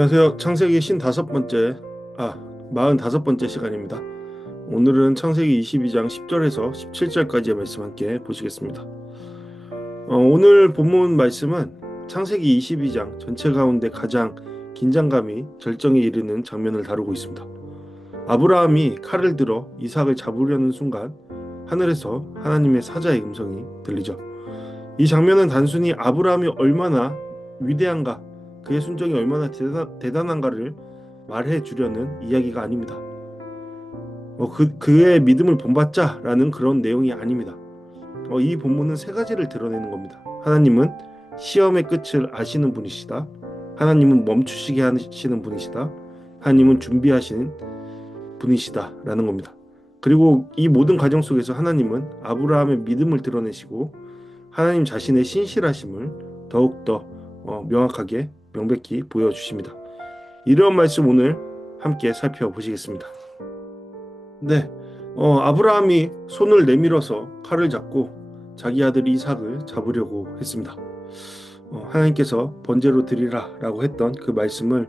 안녕하세요. 창세기 45번째 시간입니다. 오늘은 창세기 22장 10절에서 17절까지의 말씀 함께 보시겠습니다. 오늘 본문 말씀은 창세기 22장 전체 가운데 가장 긴장감이 절정에 이르는 장면을 다루고 있습니다. 아브라함이 칼을 들어 이삭을 잡으려는 순간 하늘에서 하나님의 사자의 음성이 들리죠. 이 장면은 단순히 아브라함이 얼마나 위대한가, 그의 순종이 얼마나 대단한가를 말해 주려는 이야기가 아닙니다. 그의 믿음을 본받자라는 그런 내용이 아닙니다. 이 본문은 세 가지를 드러내는 겁니다. 하나님은 시험의 끝을 아시는 분이시다. 하나님은 멈추시게 하시는 분이시다. 하나님은 준비하시는 분이시다라는 겁니다. 그리고 이 모든 과정 속에서 하나님은 아브라함의 믿음을 드러내시고 하나님 자신의 신실하심을 더욱더 명확하게 명백히 보여주십니다. 이런 말씀 오늘 함께 살펴보시겠습니다. 네, 아브라함이 손을 내밀어서 칼을 잡고 자기 아들 이삭을 잡으려고 했습니다. 하나님께서 번제로 드리라 라고 했던 그 말씀을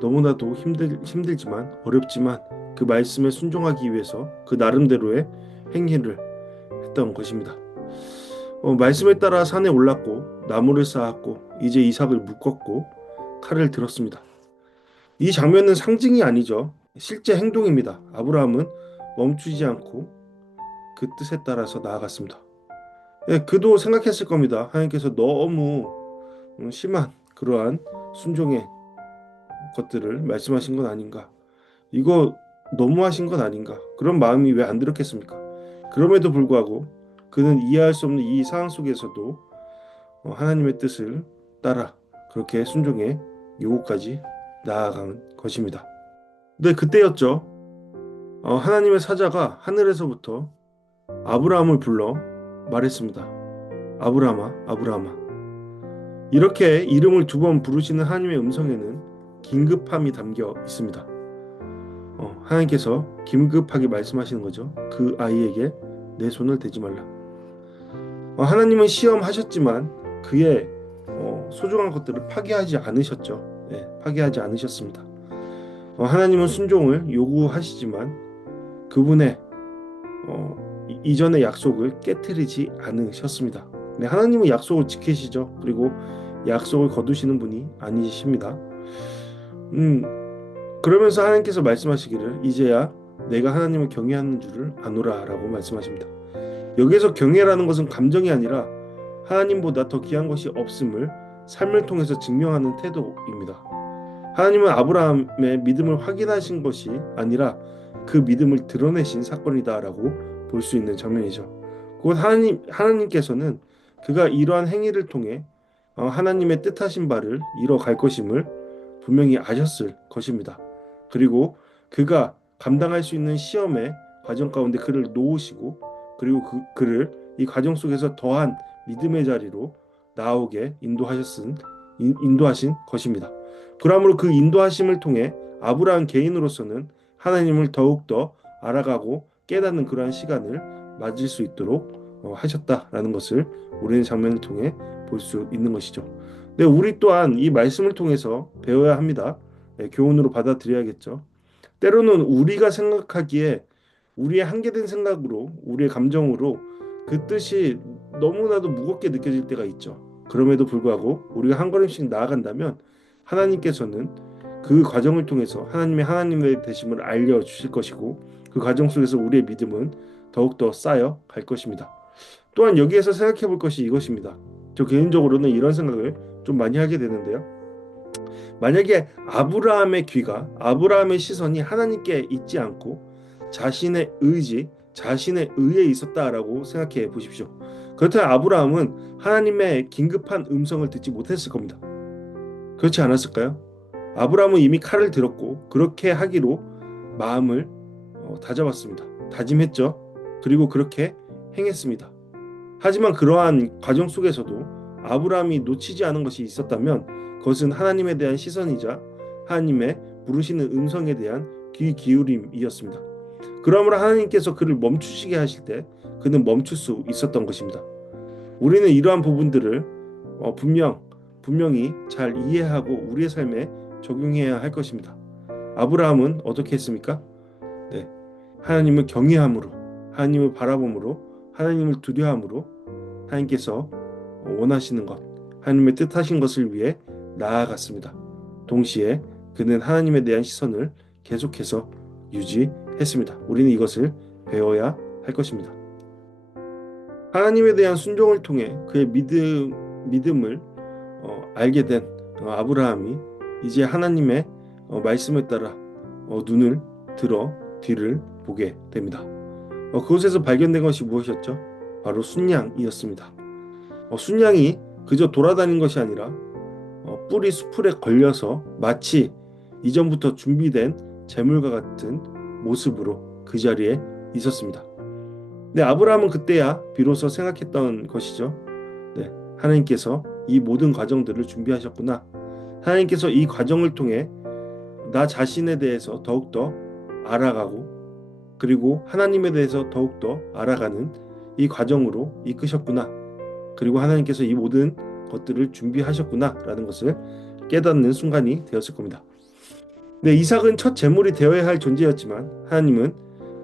너무나도 힘들지만 어렵지만 그 말씀에 순종하기 위해서 그 나름대로의 행위를 했던 것입니다. 말씀에 따라 산에 올랐고 나무를 쌓았고 이제 이삭을 묶었고 칼을 들었습니다. 이 장면은 상징이 아니죠. 실제 행동입니다. 아브라함은 멈추지 않고 그 뜻에 따라서 나아갔습니다. 예, 그도 생각했을 겁니다. 하나님께서 너무 심한 그러한 순종의 것들을 말씀하신 건 아닌가. 이거 너무하신 건 아닌가. 그런 마음이 왜 안 들었겠습니까? 그럼에도 불구하고 그는 이해할 수 없는 이 상황 속에서도 하나님의 뜻을 따라 그렇게 순종의 요구까지 나아간 것입니다. 네, 그때였죠. 하나님의 사자가 하늘에서부터 아브라함을 불러 말했습니다. 아브라함아, 아브라함아. 이렇게 이름을 두 번 부르시는 하나님의 음성에는 긴급함이 담겨 있습니다. 하나님께서 긴급하게 말씀하시는 거죠. 그 아이에게 내 손을 대지 말라. 하나님은 시험하셨지만 그의 소중한 것들을 파괴하지 않으셨죠. 네, 파괴하지 않으셨습니다. 하나님은 순종을 요구하시지만 그분의 이전의 약속을 깨트리지 않으셨습니다. 네, 하나님은 약속을 지키시죠. 그리고 약속을 거두시는 분이 아니십니다. 그러면서 하나님께서 말씀하시기를 이제야 내가 하나님을 경외하는 줄을 아노라 라고 말씀하십니다. 여기에서 경외라는 것은 감정이 아니라 하나님보다 더 귀한 것이 없음을 삶을 통해서 증명하는 태도입니다. 하나님은 아브라함의 믿음을 확인하신 것이 아니라 그 믿음을 드러내신 사건이다라고 볼 수 있는 장면이죠. 곧 하나님께서는 그가 이러한 행위를 통해 하나님의 뜻하신 바를 이뤄갈 것임을 분명히 아셨을 것입니다. 그리고 그가 감당할 수 있는 시험의 과정 가운데 그를 놓으시고 그리고 그를 이 과정 속에서 더한 믿음의 자리로 나오게 인도하신 것입니다. 그러므로 그 인도하심을 통해 아브라함 개인으로서는 하나님을 더욱더 알아가고 깨닫는 그러한 시간을 맞을 수 있도록 하셨다라는 것을 우리는 장면을 통해 볼 수 있는 것이죠. 네, 우리 또한 이 말씀을 통해서 배워야 합니다. 네, 교훈으로 받아들여야겠죠. 때로는 우리가 생각하기에 우리의 한계된 생각으로 우리의 감정으로 그 뜻이 너무나도 무겁게 느껴질 때가 있죠. 그럼에도 불구하고 우리가 한 걸음씩 나아간다면 하나님께서는 그 과정을 통해서 하나님의 되심을 알려주실 것이고 그 과정 속에서 우리의 믿음은 더욱더 쌓여 갈 것입니다. 또한 여기에서 생각해 볼 것이 이것입니다. 저 개인적으로는 이런 생각을 좀 많이 하게 되는데요. 만약에 아브라함의 시선이 하나님께 있지 않고 자신의 의지, 자신의 의에 있었다라고 생각해 보십시오. 그렇다면 아브라함은 하나님의 긴급한 음성을 듣지 못했을 겁니다. 그렇지 않았을까요? 아브라함은 이미 칼을 들었고 그렇게 하기로 마음을 다잡았습니다. 다짐했죠. 그리고 그렇게 행했습니다. 하지만 그러한 과정 속에서도 아브라함이 놓치지 않은 것이 있었다면 그것은 하나님에 대한 시선이자 하나님의 부르시는 음성에 대한 귀 기울임이었습니다. 그러므로 하나님께서 그를 멈추시게 하실 때 그는 멈출 수 있었던 것입니다. 우리는 이러한 부분들을 분명히 잘 이해하고 우리의 삶에 적용해야 할 것입니다. 아브라함은 어떻게 했습니까? 네, 하나님을 경외함으로, 하나님을 바라봄으로, 하나님을 두려함으로 하나님께서 원하시는 것, 하나님의 뜻하신 것을 위해 나아갔습니다. 동시에 그는 하나님에 대한 시선을 계속해서 유지했습니다. 우리는 이것을 배워야 할 것입니다. 하나님에 대한 순종을 통해 그의 믿음을 알게 된 아브라함이 이제 하나님의 말씀에 따라 눈을 들어 뒤를 보게 됩니다. 그곳에서 발견된 것이 무엇이었죠? 바로 순양이었습니다. 순양이 그저 돌아다닌 것이 아니라 뿔이 수풀에 걸려서 마치 이전부터 준비된 제물과 같은 모습으로 그 자리에 있었습니다. 네, 아브라함은 그때야 비로소 생각했던 것이죠. 네, 하나님께서 이 모든 과정들을 준비하셨구나. 하나님께서 이 과정을 통해 나 자신에 대해서 더욱더 알아가고 그리고 하나님에 대해서 더욱더 알아가는 이 과정으로 이끄셨구나. 그리고 하나님께서 이 모든 것들을 준비하셨구나 라는 것을 깨닫는 순간이 되었을 겁니다. 네, 이삭은 첫 제물이 되어야 할 존재였지만 하나님은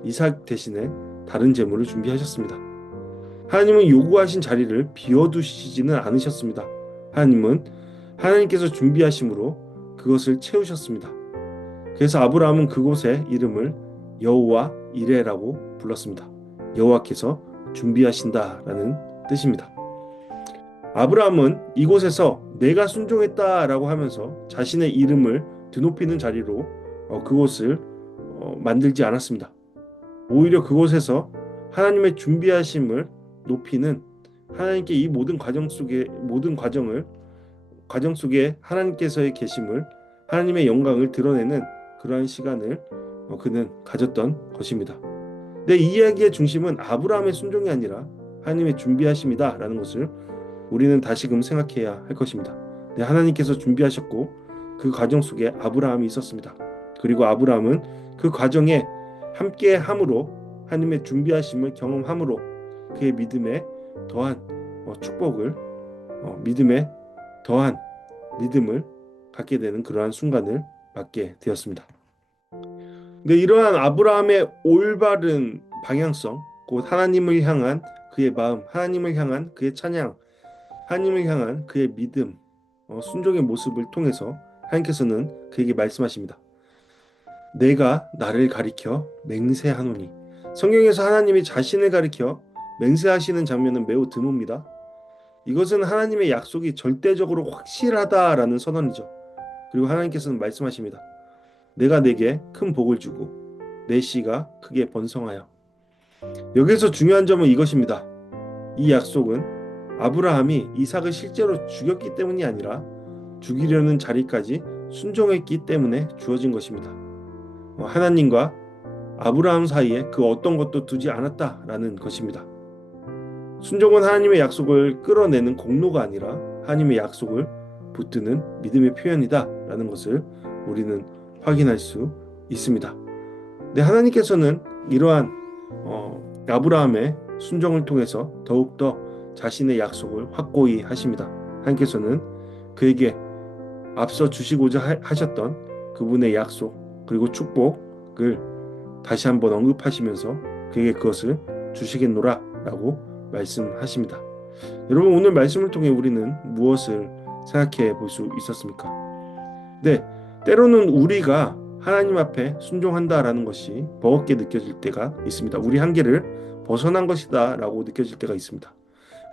이삭 대신에 다른 제물을 준비하셨습니다. 하나님은 요구하신 자리를 비워두시지는 않으셨습니다. 하나님께서 준비하심으로 그것을 채우셨습니다. 그래서 아브라함은 그곳의 이름을 여호와 이레라고 불렀습니다. 여호와께서 준비하신다라는 뜻입니다. 아브라함은 이곳에서 내가 순종했다라고 하면서 자신의 이름을 드높이는 자리로 그곳을 만들지 않았습니다. 오히려 그곳에서 하나님의 준비하심을 높이는 하나님께 이 모든 과정 속에 하나님께서의 계심을 하나님의 영광을 드러내는 그러한 시간을 그는 가졌던 것입니다. 내 이야기의 중심은 아브라함의 순종이 아니라 하나님의 준비하심이다라는 것을 우리는 다시금 생각해야 할 것입니다. 네, 하나님께서 준비하셨고 그 과정 속에 아브라함이 있었습니다. 그리고 아브라함은 그 과정에 함께 함으로 하나님의 준비하심을 경험함으로 그의 믿음에 더한 축복을 믿음에 더한 믿음을 갖게 되는 그러한 순간을 맞게 되었습니다. 근데 이러한 아브라함의 올바른 방향성, 곧 하나님을 향한 그의 마음, 하나님을 향한 그의 찬양, 하나님을 향한 그의 믿음, 순종의 모습을 통해서 하나님께서는 그에게 말씀하십니다. 내가 나를 가리켜 맹세하노니. 성경에서 하나님이 자신을 가리켜 맹세하시는 장면은 매우 드뭅니다. 이것은 하나님의 약속이 절대적으로 확실하다라는 선언이죠. 그리고 하나님께서는 말씀하십니다. 내가 내게 큰 복을 주고 내 씨가 크게 번성하여. 여기서 중요한 점은 이것입니다. 이 약속은 아브라함이 이삭을 실제로 죽였기 때문이 아니라 죽이려는 자리까지 순종했기 때문에 주어진 것입니다. 하나님과 아브라함 사이에 그 어떤 것도 두지 않았다라는 것입니다. 순종은 하나님의 약속을 끌어내는 공로가 아니라 하나님의 약속을 붙드는 믿음의 표현이다라는 것을 우리는 확인할 수 있습니다. 네, 하나님께서는 이러한 아브라함의 순종을 통해서 더욱더 자신의 약속을 확고히 하십니다. 하나님께서는 그에게 앞서 주시고자 하셨던 그분의 약속 그리고 축복을 다시 한번 언급하시면서 그에게 그것을 주시겠노라 라고 말씀하십니다. 여러분, 오늘 말씀을 통해 우리는 무엇을 생각해 볼 수 있었습니까? 네, 때로는 우리가 하나님 앞에 순종한다라는 것이 버겁게 느껴질 때가 있습니다. 우리 한계를 벗어난 것이다 라고 느껴질 때가 있습니다.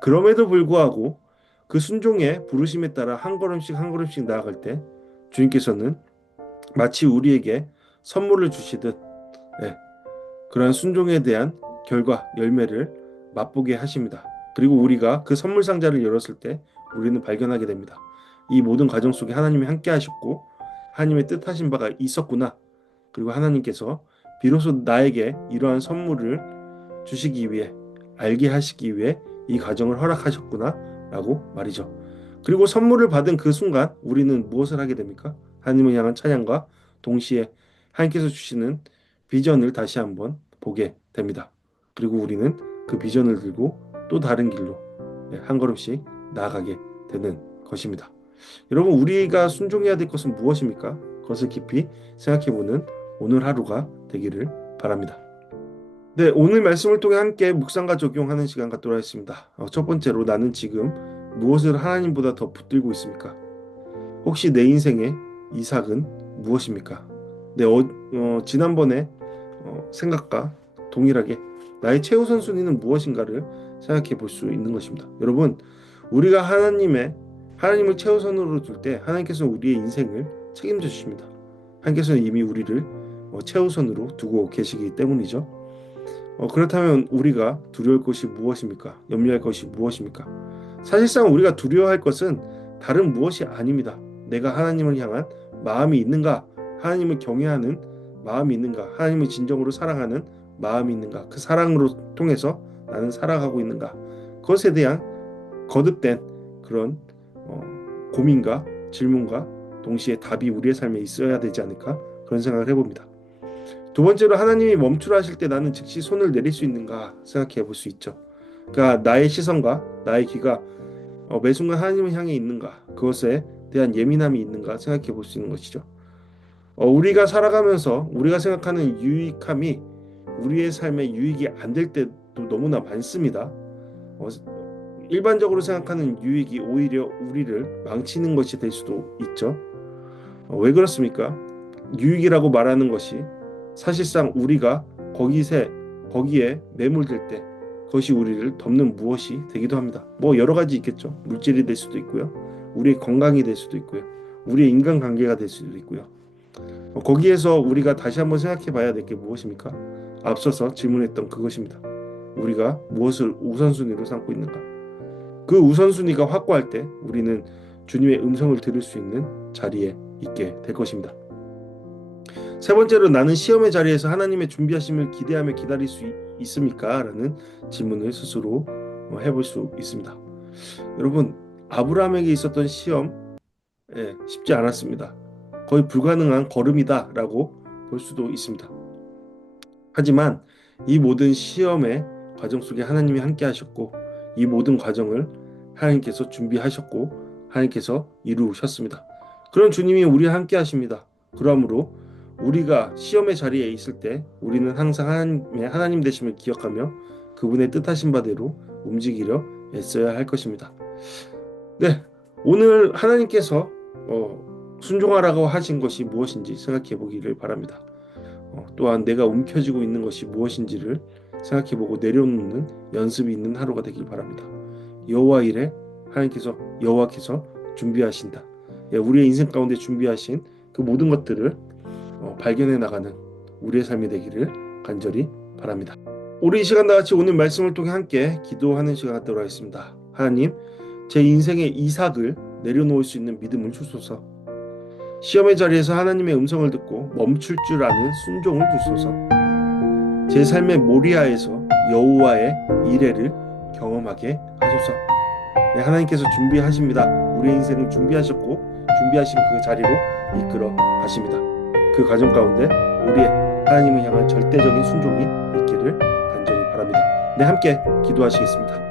그럼에도 불구하고 그 순종의 부르심에 따라 한 걸음씩 한 걸음씩 나아갈 때 주님께서는 마치 우리에게 선물을 주시듯 그러한 순종에 대한 결과, 열매를 맛보게 하십니다. 그리고 우리가 그 선물 상자를 열었을 때 우리는 발견하게 됩니다. 이 모든 과정 속에 하나님이 함께 하셨고 하나님의 뜻하신 바가 있었구나. 그리고 하나님께서 비로소 나에게 이러한 선물을 주시기 위해, 알게 하시기 위해 이 과정을 허락하셨구나 라고 말이죠. 그리고 선물을 받은 그 순간 우리는 무엇을 하게 됩니까? 하나님을 향한 찬양과 동시에 하나님께서 주시는 비전을 다시 한번 보게 됩니다. 그리고 우리는 그 비전을 들고 또 다른 길로 한 걸음씩 나아가게 되는 것입니다. 여러분, 우리가 순종해야 될 것은 무엇입니까? 그것을 깊이 생각해보는 오늘 하루가 되기를 바랍니다. 네, 오늘 말씀을 통해 함께 묵상과 적용하는 시간 갖도록 하겠습니다. 첫 번째로, 나는 지금 무엇을 하나님보다 더 붙들고 있습니까? 혹시 내 인생의 이삭은 무엇입니까? 지난번에 생각과 동일하게 나의 최우선 순위는 무엇인가를 생각해 볼 수 있는 것입니다. 여러분, 우리가 하나님을 최우선으로 둘 때 하나님께서는 우리의 인생을 책임져 주십니다. 하나님께서는 이미 우리를 최우선으로 두고 계시기 때문이죠. 그렇다면 우리가 두려울 것이 무엇입니까? 염려할 것이 무엇입니까? 사실상 우리가 두려워할 것은 다른 무엇이 아닙니다. 내가 하나님을 향한 마음이 있는가? 하나님을 경외하는 마음이 있는가? 하나님을 진정으로 사랑하는 마음이 있는가? 그 사랑으로 통해서 나는 살아가고 있는가? 그것에 대한 거듭된 그런 고민과 질문과 동시에 답이 우리의 삶에 있어야 되지 않을까? 그런 생각을 해봅니다. 두 번째로, 하나님이 멈추라 하실 때 나는 즉시 손을 내릴 수 있는가 생각해 볼 수 있죠. 그러니까 나의 시선과 나의 귀가 매 순간 하나님을 향해 있는가, 그것에 대한 예민함이 있는가 생각해 볼 수 있는 것이죠. 우리가 살아가면서 우리가 생각하는 유익함이 우리의 삶에 유익이 안 될 때도 너무나 많습니다. 일반적으로 생각하는 유익이 오히려 우리를 망치는 것이 될 수도 있죠. 왜 그렇습니까? 유익이라고 말하는 것이 사실상 우리가 거기에 매몰될 때 그것이 우리를 덮는 무엇이 되기도 합니다. 여러 가지 있겠죠. 물질이 될 수도 있고요. 우리의 건강이 될 수도 있고요. 우리의 인간관계가 될 수도 있고요. 거기에서 우리가 다시 한번 생각해 봐야 될 게 무엇입니까? 앞서서 질문했던 그것입니다. 우리가 무엇을 우선순위로 삼고 있는가? 그 우선순위가 확고할 때 우리는 주님의 음성을 들을 수 있는 자리에 있게 될 것입니다. 세 번째로, 나는 시험의 자리에서 하나님의 준비하심을 기대하며 기다릴 수 있습니까? 라는 질문을 스스로 해볼 수 있습니다. 여러분, 아브라함에게 있었던 시험 쉽지 않았습니다. 거의 불가능한 걸음이다 라고 볼 수도 있습니다. 하지만 이 모든 시험의 과정 속에 하나님이 함께 하셨고, 이 모든 과정을 하나님께서 준비하셨고 하나님께서 이루셨습니다. 그런 주님이 우리와 함께 하십니다. 그러므로 우리가 시험의 자리에 있을 때 우리는 항상 하나님 되심을 기억하며 그분의 뜻하신 바대로 움직이려 애써야 할 것입니다. 네, 오늘 하나님께서 순종하라고 하신 것이 무엇인지 생각해 보기를 바랍니다. 또한 내가 움켜쥐고 있는 것이 무엇인지를 생각해보고 내려놓는 연습이 있는 하루가 되길 바랍니다. 여호와 일에 여호와께서 준비하신다. 우리의 인생 가운데 준비하신 그 모든 것들을 발견해 나가는 우리의 삶이 되기를 간절히 바랍니다. 우리 이 시간과 같이 오늘 말씀을 통해 함께 기도하는 시간 갖도록 하겠습니다. 하나님, 제 인생의 이삭을 내려놓을 수 있는 믿음을 주소서. 시험의 자리에서 하나님의 음성을 듣고 멈출 줄 아는 순종을 주소서. 제 삶의 모리아에서 여호와의 이레를 경험하게 하소서. 네, 하나님께서 준비하십니다. 우리의 인생을 준비하셨고 준비하신 그 자리로 이끌어 가십니다. 그 과정 가운데 우리의 하나님을 향한 절대적인 순종이 있기를 간절히 바랍니다. 네, 함께 기도하시겠습니다.